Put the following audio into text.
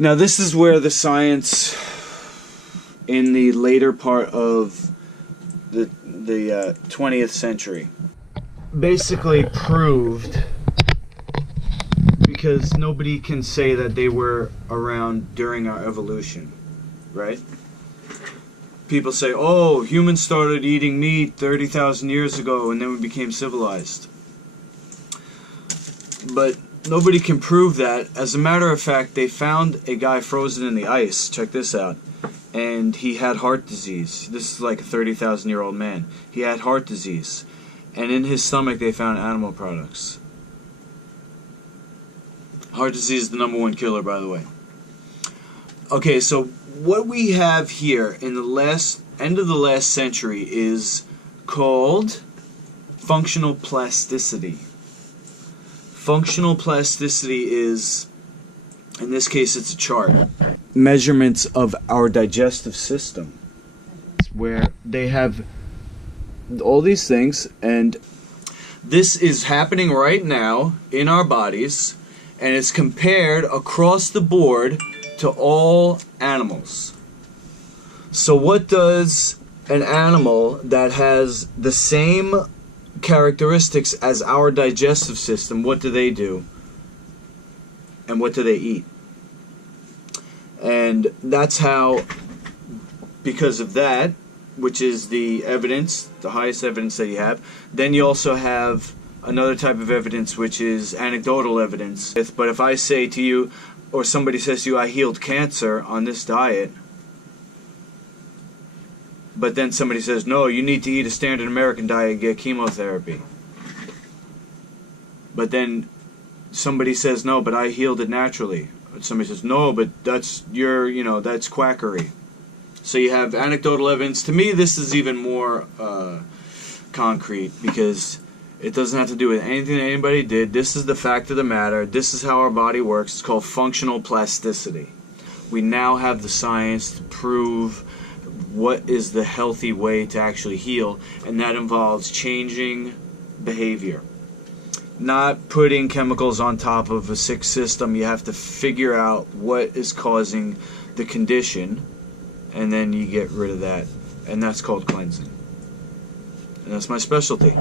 Now this is where the science in the later part of the 20th century basically proved, because nobody can say that they were around during our evolution, right? People say, oh, humans started eating meat 30,000 years ago and then we became civilized. But nobody can prove that. As a matter of fact, they found a guy frozen in the ice. Check this out. And he had heart disease. This is like a 30,000-year-old man. He had heart disease. And in his stomach they found animal products. Heart disease is the #1 killer, by the way. Okay, so what we have here in the end of the last century is called functional plasticity. Functional plasticity is, in this case it's a chart, measurements of our digestive system, where they have all these things, and this is happening right now in our bodies, and it's compared across the board to all animals. So what does an animal that has the same characteristics as our digestive system, what do they do? And what do they eat? And that's how, because of that, which is the evidence, the highest evidence that you have, then you also have another type of evidence, which is anecdotal evidence. But if I say to you, or somebody says to you, I healed cancer on this diet, but then somebody says, no, you need to eat a standard American diet and get chemotherapy. But then somebody says, no, but I healed it naturally. Somebody says, no, but that's that's quackery. So you have anecdotal evidence. To me, this is even more concrete, because it doesn't have to do with anything that anybody did. This is the fact of the matter. This is how our body works. It's called functional plasticity. We now have the science to prove what is the healthy way to actually heal, and that involves changing behavior. Not putting chemicals on top of a sick system. You have to figure out what is causing the condition, and then you get rid of that. And that's called cleansing. And that's my specialty.